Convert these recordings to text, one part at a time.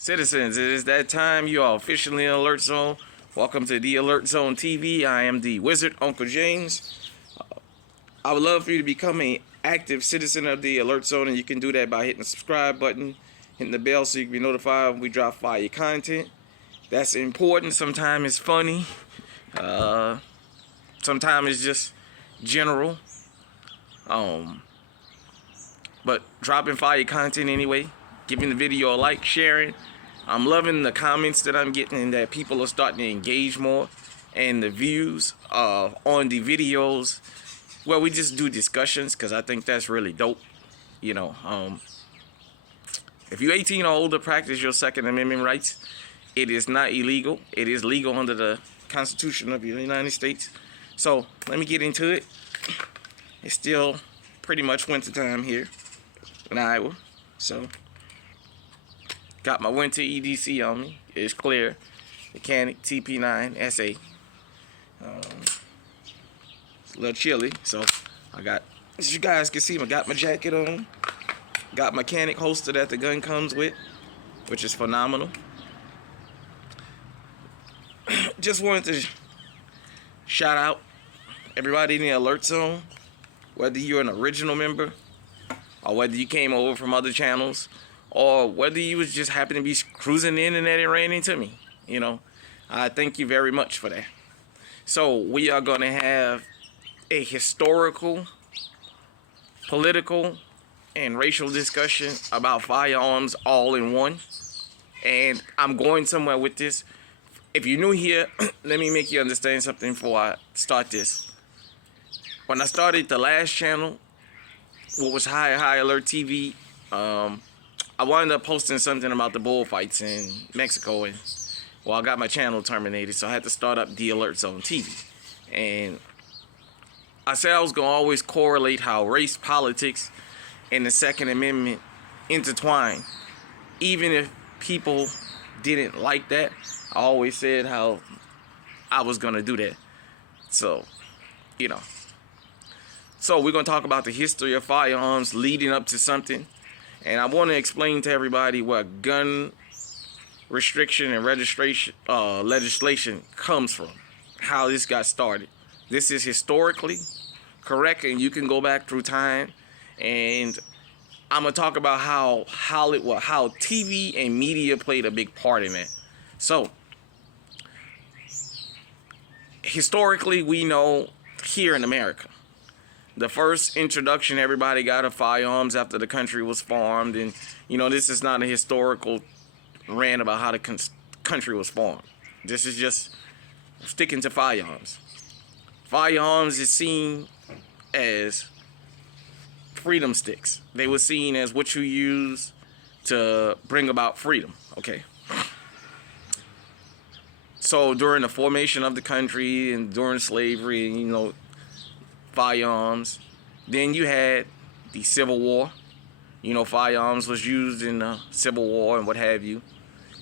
Citizens, it is that time. You are officially in Alert Zone. Welcome to the Alert Zone TV. I am the Wizard, Uncle James. I would love for you to become an active citizen of the Alert Zone, and you can do that by hitting the subscribe button, hitting the bell so you can be notified when we drop fire content. That's important. Sometimes it's funny. Sometimes it's just general. But dropping fire content anyway. Giving the video a like, sharing. I'm loving the comments that I'm getting and that people are starting to engage more. And the views on the videos where we just do discussions, because I think that's really dope. You know, if you're 18 or older, practice your Second Amendment rights. It is not illegal. It is legal under the Constitution of the United States. So let me get into it. It's still pretty much winter time here in Iowa. So got my winter EDC on me. It's clear. Mechanic TP9 SA. It's a little chilly, so I got, as you guys can see, I got my jacket on. Got mechanic holster that the gun comes with, which is phenomenal. Just wanted to shout out everybody in the Alert Zone, whether you're an original member or whether you came over from other channels, or whether you was just happened to be cruising the internet and ran into me. You know, I thank you very much for that. So we are going to have a historical, political, and racial discussion about firearms all in one. And I'm going somewhere with this. If you're new here, let me make you understand something before I start this. When I started the last channel, what was High Alert TV, I wound up posting something about the bullfights in Mexico, and well, I got my channel terminated, so I had to start up the Alert Zone TV. And I said I was going to always correlate how race, politics, and the Second Amendment intertwine. Even if people didn't like that, I always said how I was going to do that. So, you know. So we're going to talk about the history of firearms leading up to something. And I want to explain to everybody where gun restriction and registration legislation comes from, how this got started. This is historically correct, and you can go back through time. And I'm gonna talk about how TV and media played a big part in that. So historically, we know here in America, the first introduction everybody got of firearms after the country was formed. And, you know, this is not a historical rant about how the country was formed. This is just sticking to firearms. Firearms is seen as freedom sticks. They were seen as what you use to bring about freedom. Okay. So during the formation of the country and during slavery, you know, firearms. Then you had the Civil War. You know, firearms was used in the Civil War and what have you.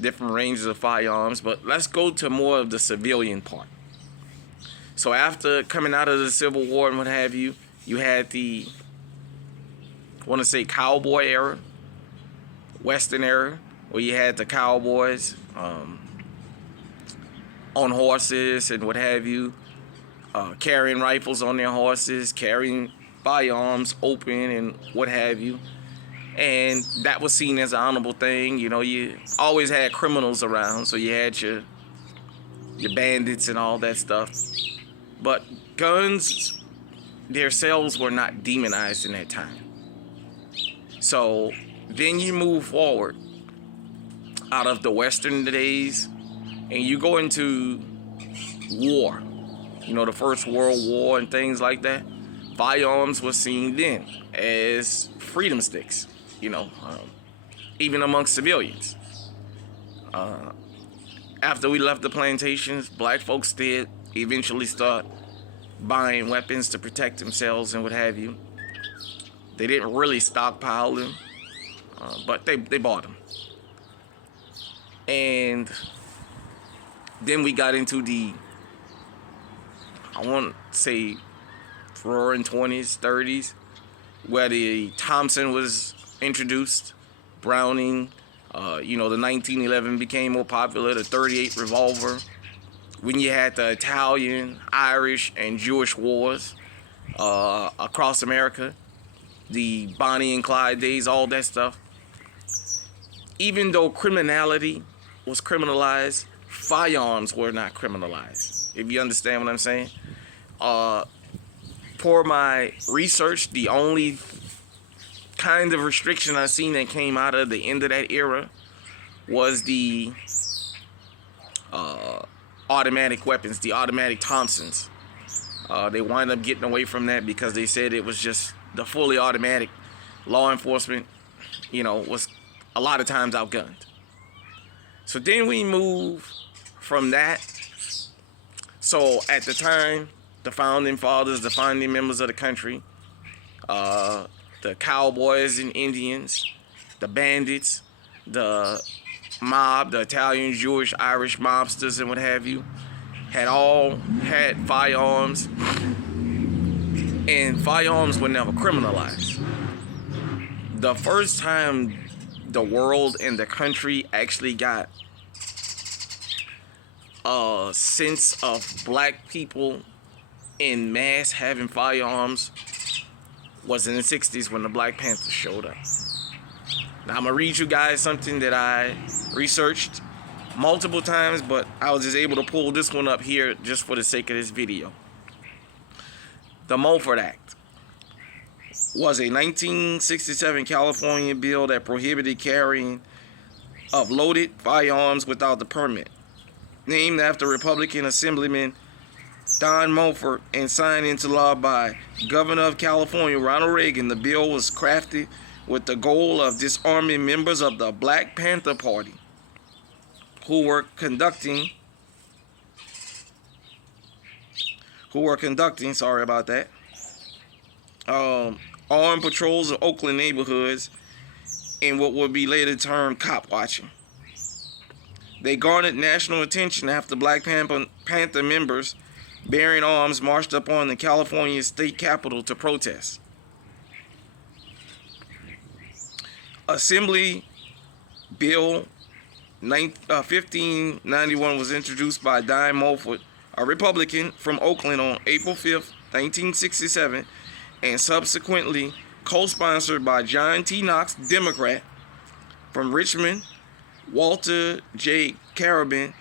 Different ranges of firearms. But let's go to more of the civilian part. So after coming out of the Civil War and what have you, you had the, I want to say, cowboy era, Western era, where you had the cowboys on horses and what have you. Carrying rifles on their horses, carrying firearms open and what have you. And that was seen as an honorable thing. You know, you always had criminals around, so you had your bandits and all that stuff. But guns, their sales were not demonized in that time. So then you move forward out of the Western days and you go into war. You know, the First World War and things like that. Firearms were seen then as freedom sticks, you know, even amongst civilians. After we left the plantations, black folks did eventually start buying weapons to protect themselves and what have you. They didn't really stockpile them, but they bought them. And then we got into the, I want to say, roaring 20s, 30s, where the Thompson was introduced, Browning, You know, the 1911 became more popular, the 38 revolver. When you had the Italian, Irish, and Jewish wars across America, the Bonnie and Clyde days, all that stuff. Even though criminality was criminalized, firearms were not criminalized. If you understand what I'm saying. For my research, the only kind of restriction I seen that came out of the end of that era was the automatic weapons, the automatic Thompsons. They wind up getting away from that because they said it was just the fully automatic. Law enforcement, you know, was a lot of times outgunned. So then we move from that. So at the time, the founding fathers, the founding members of the country, the cowboys and Indians, the bandits, the mob, the Italian, Jewish, Irish mobsters and what have you, had all had firearms, and firearms were never criminalized. The first time the world and the country actually got a sense of black people in mass having firearms was in the 60s when the Black Panthers showed up. Now I'm gonna read you guys something that I researched multiple times, but I was just able to pull this one up here just for the sake of this video. The Mulford Act was a 1967 California bill that prohibited carrying of loaded firearms without the permit. Named after Republican Assemblyman Don Mulford and signed into law by Governor of California Ronald Reagan, the bill was crafted with the goal of disarming members of the Black Panther Party who were conducting, sorry about that, armed patrols of Oakland neighborhoods in what would be later termed cop watching. They garnered national attention after Black Panther members bearing arms marched upon the California state capitol to protest. Assembly Bill 1591 was introduced by Don Mulford, a Republican from Oakland, on April 5th, 1967, and subsequently co-sponsored by John T. Knox, Democrat from Richmond, Walter J. Carabin,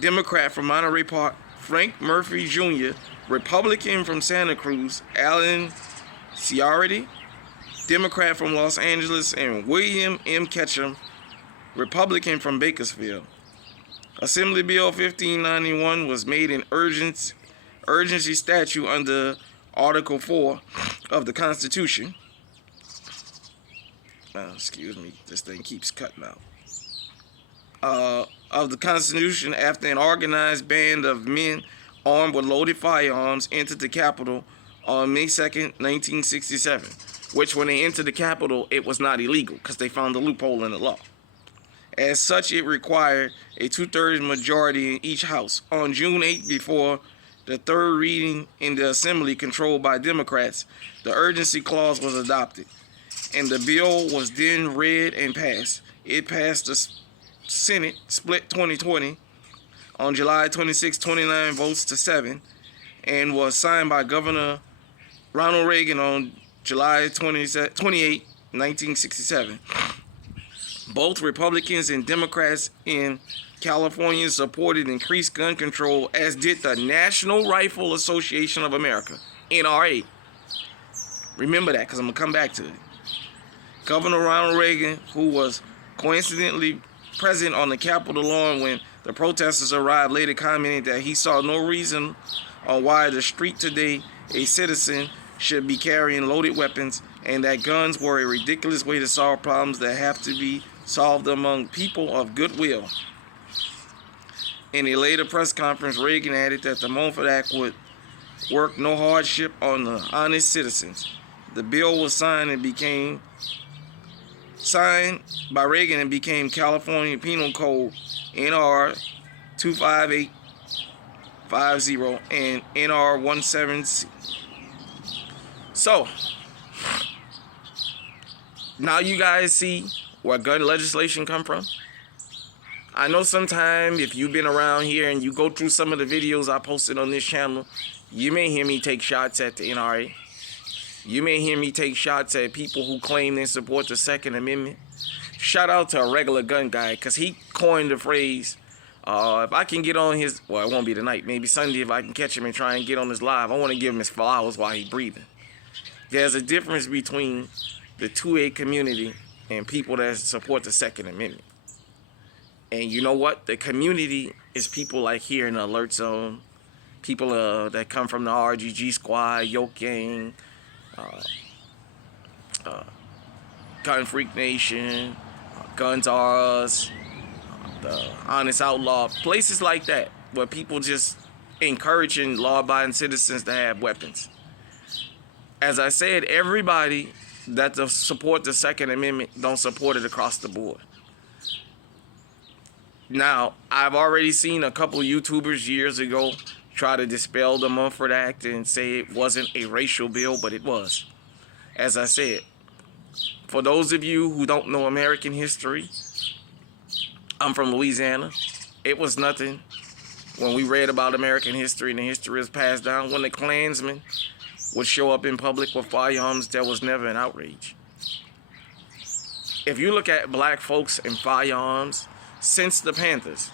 Democrat from Monterey Park, Frank Murphy Jr., Republican from Santa Cruz, Alan Ciardi, Democrat from Los Angeles, and William M. Ketchum, Republican from Bakersfield. Assembly Bill 1591 was made an urgency statute under Article 4 of the Constitution. Excuse me, this thing keeps cutting out. Of the Constitution after an organized band of men armed with loaded firearms entered the Capitol on May 2nd, 1967, which when they entered the Capitol, it was not illegal because they found a loophole in the law. As such, it required a 2/3 majority in each house. On June 8th, before the third reading in the Assembly controlled by Democrats, the urgency clause was adopted, and the bill was then read and passed. It passed the Senate split 2020 on July 26, 29 votes to 7, and was signed by Governor Ronald Reagan on July 28, 1967. Both Republicans and Democrats in California supported increased gun control, as did the National Rifle Association of America, NRA. Remember that, because I'm going to come back to it. Governor Ronald Reagan, who was coincidentally present on the Capitol lawn when the protesters arrived, later commented that he saw no reason on why the street today a citizen should be carrying loaded weapons, and that guns were a ridiculous way to solve problems that have to be solved among people of goodwill. In a later press conference, Reagan added that the Mulford Act would work no hardship on the honest citizens. The bill was signed by Reagan and became California Penal Code NR 25850 and NR 17C. So now you guys see where gun legislation come from? I know sometime if you've been around here and you go through some of the videos I posted on this channel, you may hear me take shots at the NRA. You may hear me take shots at people who claim they support the Second Amendment. Shout out to a regular gun guy, because he coined the phrase, if I can get on his, well, it won't be tonight, maybe Sunday if I can catch him and try and get on his live, I want to give him his flowers while he's breathing. There's a difference between the 2A community and people that support the Second Amendment. And you know what? The community is people like here in the Alert Zone, people that come from the RGG Squad, Yoke Gang, Gun Freak Nation, Guns Are Us, the Honest Outlaw, places like that where people just encouraging law-abiding citizens to have weapons. As I said, everybody that support the Second Amendment don't support it across the board. Now, I've already seen a couple YouTubers years ago try to dispel the Mulford Act and say it wasn't a racial bill, but it was. As I said, for those of you who don't know American history, I'm from Louisiana. It was nothing when we read about American history and the history is passed down. When the Klansmen would show up in public with firearms, there was never an outrage. If you look at black folks and firearms, since the Panthers,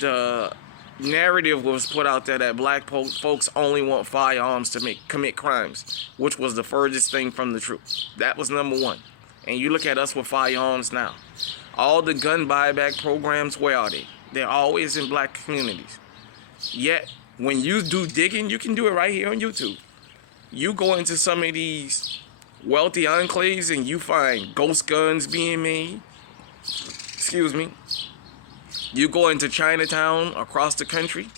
the narrative was put out there that black folks only want firearms to commit crimes, which was the furthest thing from the truth. That was number one. And you look at us with firearms now. All the gun buyback programs, where are they? They're always in black communities. Yet, when you do digging, you can do it right here on YouTube. You go into some of these wealthy enclaves and you find ghost guns being made. Excuse me. You go into Chinatown across the country,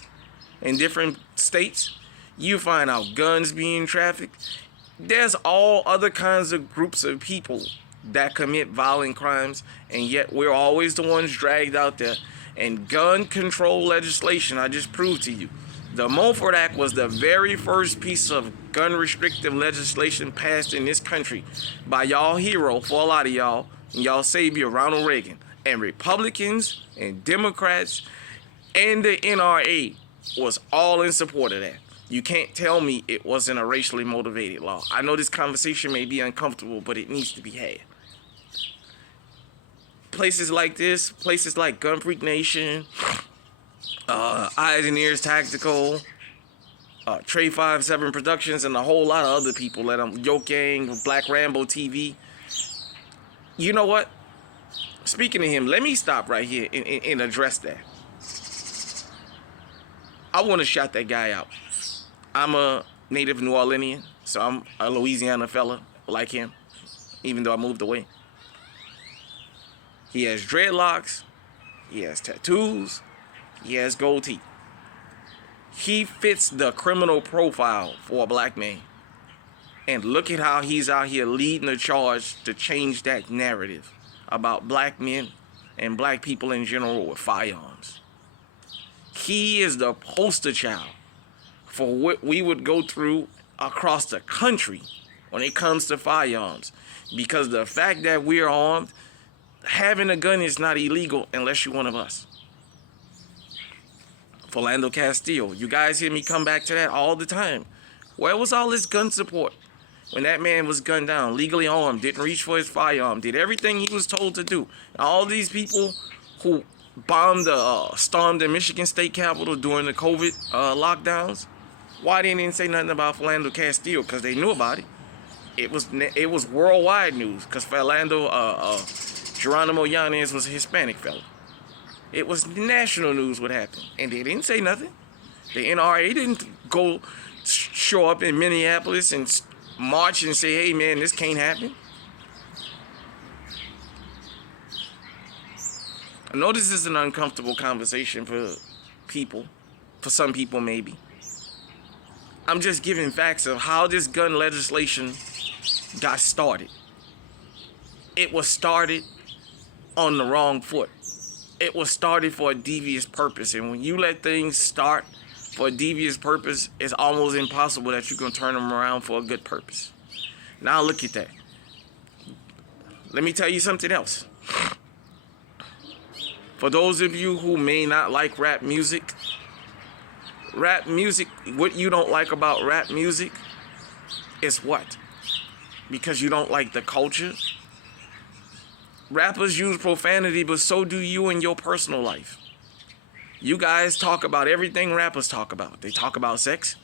in different states, you find out guns being trafficked. There's all other kinds of groups of people that commit violent crimes, and yet we're always the ones dragged out there. And gun control legislation, I just proved to you, the Mulford Act was the very first piece of gun restrictive legislation passed in this country by y'all hero, for a lot of y'all, and y'all savior, Ronald Reagan. And Republicans and Democrats and the NRA was all in support of that. You can't tell me it wasn't a racially motivated law. I know this conversation may be uncomfortable, but it needs to be had. Places like this, places like Gun Freak Nation, Eyes and Ears Tactical, Trey 57 Productions, and a whole lot of other people that Yoke Gang, Black Rambo TV. You know what? Speaking of him, let me stop right here and address that. I want to shout that guy out. I'm a native New Orleanian, so I'm a Louisiana fella like him, even though I moved away. He has dreadlocks, he has tattoos, he has gold teeth. He fits the criminal profile for a black man. And look at how he's out here leading the charge to change that narrative about black men and black people in general with firearms. He is the poster child for what we would go through across the country when it comes to firearms. Because the fact that we're armed, having a gun is not illegal unless you're one of us. Philando Castillo, you guys hear me come back to that all the time. Where was all this gun support? When that man was gunned down, legally armed, didn't reach for his firearm, did everything he was told to do. All these people who stormed the Michigan State Capitol during the COVID lockdowns, why didn't they say nothing about Philando Castillo? Because they knew about it. It was worldwide news because Philando Geronimo Yanez was a Hispanic fella. It was national news what happened, and they didn't say nothing. The NRA didn't go show up in Minneapolis and march and say, hey man, this can't happen. I know this is an uncomfortable conversation for people, for some people maybe. I'm just giving facts of how this gun legislation got started. It was started on the wrong foot. It was started for a devious purpose, and when you let things start for a devious purpose, it's almost impossible that you can turn them around for a good purpose. Now look at that. Let me tell you something else. For those of you who may not like rap music, what you don't like about rap music is what? Because you don't like the culture? Rappers use profanity, but so do you in your personal life. You guys talk about everything rappers talk about. They talk about sex.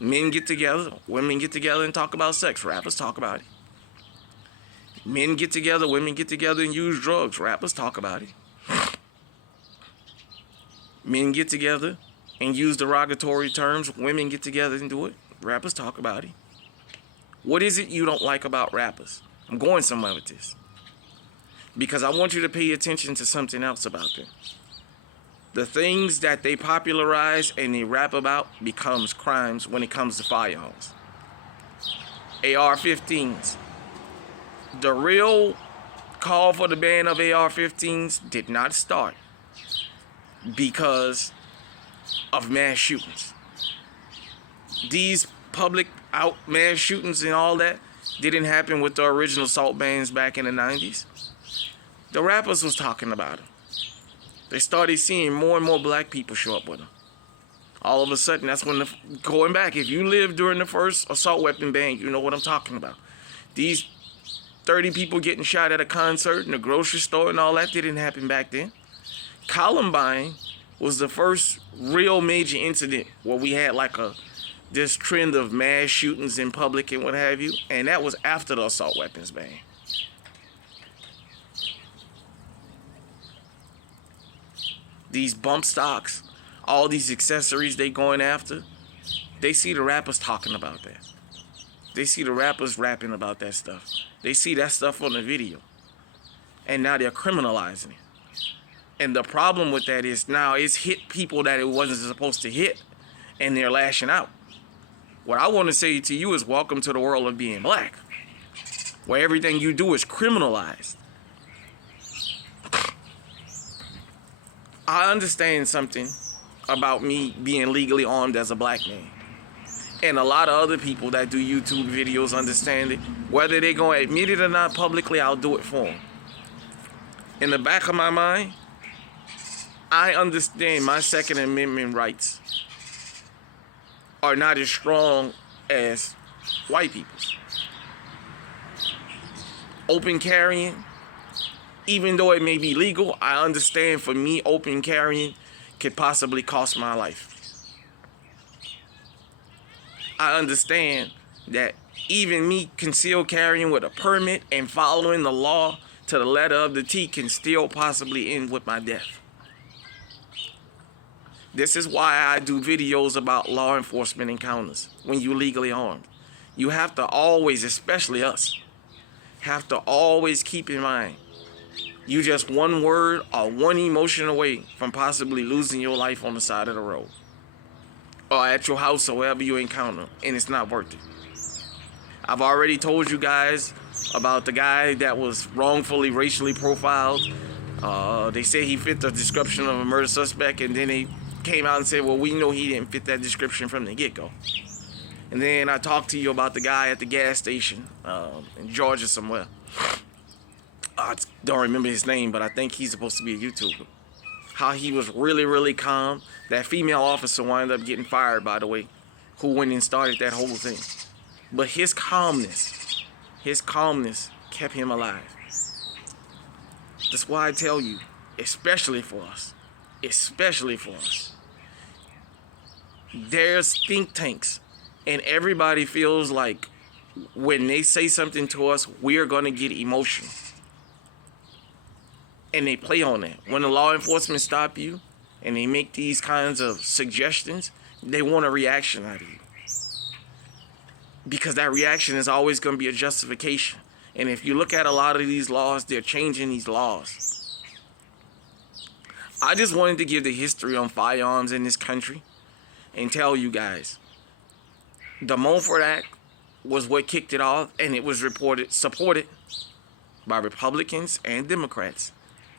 Men get together, women get together and talk about sex. Rappers talk about it. Men get together, women get together and use drugs. Rappers talk about it. Men get together and use derogatory terms. Women get together and do it. Rappers talk about it. What is it you don't like about rappers? I'm going somewhere with this. Because I want you to pay attention to something else about them. The things that they popularize and they rap about becomes crimes when it comes to firearms. AR-15s. The real call for the ban of AR-15s did not start because of mass shootings. These public out mass shootings and all that didn't happen with the original assault bans back in the 90s. The rappers was talking about them. They started seeing more and more black people show up with them. All of a sudden, that's when going back, if you lived during the first assault weapon ban, you know what I'm talking about. These 30 people getting shot at a concert in a grocery store and all that didn't happen back then. Columbine was the first real major incident where we had like this trend of mass shootings in public and what have you, and that was after the assault weapons ban. These bump stocks, all these accessories they going after, they see the rappers talking about that. They see the rappers rapping about that stuff. They see that stuff on the video. And now they're criminalizing it. And the problem with that is now it's hit people that it wasn't supposed to hit, and they're lashing out. What I want to say to you is welcome to the world of being black, where everything you do is criminalized. I understand something about me being legally armed as a black man. And a lot of other people that do YouTube videos understand it. Whether they're going to admit it or not publicly, I'll do it for them. In the back of my mind, I understand my Second Amendment rights are not as strong as white people's. Open carrying, even though it may be legal, I understand for me, open carrying could possibly cost my life. I understand that even me concealed carrying with a permit and following the law to the letter of the T can still possibly end with my death. This is why I do videos about law enforcement encounters when you're legally armed. You have to always, especially us, have to always keep in mind you just one word or one emotion away from possibly losing your life on the side of the road or at your house or wherever you encounter, and it's not worth it. I've already told you guys about the guy that was wrongfully racially profiled. They said he fit the description of a murder suspect, and then they came out and said, well, we know he didn't fit that description from the get-go. And then I talked to you about the guy at the gas station in Georgia somewhere. I don't remember his name, but I think he's supposed to be a YouTuber. How he was really, really calm. That female officer wound up getting fired, by the way, who went and started that whole thing. But his calmness kept him alive. That's why I tell you, especially for us, there's think tanks, and everybody feels like when they say something to us, we're gonna get emotional. And they play on that. When the law enforcement stop you and they make these kinds of suggestions, they want a reaction out of you. Because that reaction is always going to be a justification. And if you look at a lot of these laws, they're changing these laws. I just wanted to give the history on firearms in this country and tell you guys, the Mulford Act was what kicked it off, and it was supported by Republicans and Democrats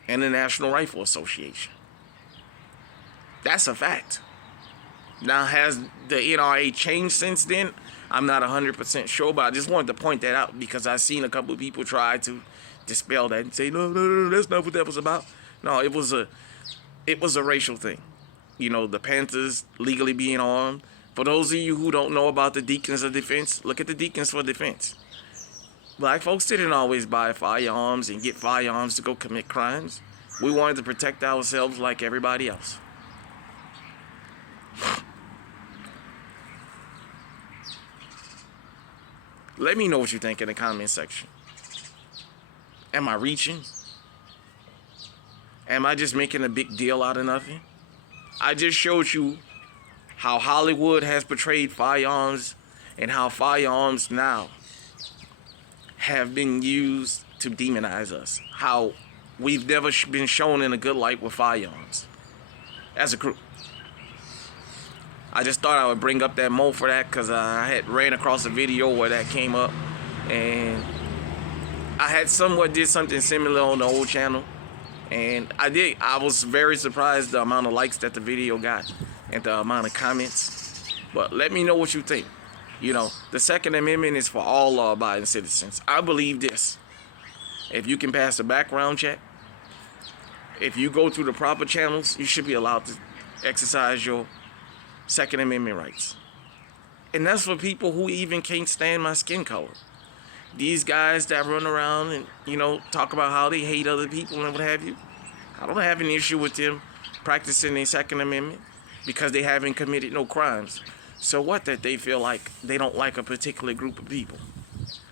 and the National Rifle Association. That's a fact. Now, has the NRA changed since then? I'm not 100% sure, but I just wanted to point that out because I've seen a couple of people try to dispel that and say, no, that's not what that was about. No, it was a racial thing. You know, the Panthers legally being armed. For those of you who don't know about the Deacons of Defense, look at the Deacons for Defense. Black folks didn't always buy firearms and get firearms to go commit crimes. We wanted to protect ourselves like everybody else. Let me know what you think in the comment section. Am I reaching? Am I just making a big deal out of nothing? I just showed you how Hollywood has portrayed firearms and how firearms now have been used to demonize us. How we've never been shown in a good light with firearms as a group. I just thought I would bring up that Mulford Act because I had ran across a video where that came up, and I had somewhat did something similar on the old channel, and I was very surprised the amount of likes that the video got and the amount of comments. But let me know what you think. You know, the Second Amendment is for all law-abiding citizens. I believe this. If you can pass a background check, if you go through the proper channels, you should be allowed to exercise your Second Amendment rights. And that's for people who even can't stand my skin color. These guys that run around and, you know, talk about how they hate other people and what have you. I don't have an issue with them practicing their Second Amendment because they haven't committed no crimes. So what that they feel like they don't like a particular group of people.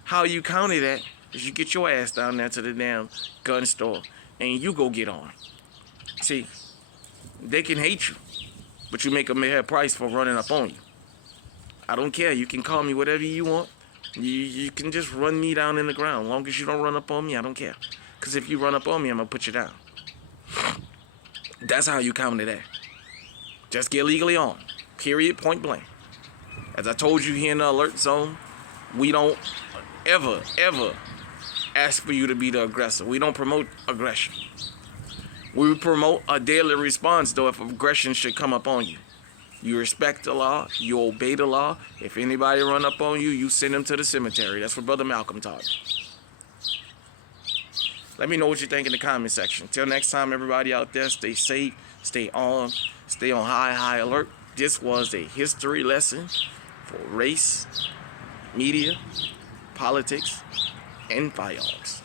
How you counter that is you get your ass down there to the damn gun store and you go get on. See, they can hate you, but you make them pay a price for running up on you. I don't care. You can call me whatever you want. You can just run me down in the ground. As long as you don't run up on me, I don't care. Because if you run up on me, I'm going to put you down. That's how you counter that. Just get legally armed. Period. Point blank. As I told you here in the alert zone, we don't ever ask for you to be the aggressor. We don't promote aggression. We promote a daily response, though, if aggression should come up on you. You respect the law. You obey the law. If anybody run up on you, you send them to the cemetery. That's what Brother Malcolm taught me. Let me know what you think in the comment section. Till next time, everybody out there, stay safe, stay armed, stay on high alert. This was a history lesson for race, media, politics, and firearms.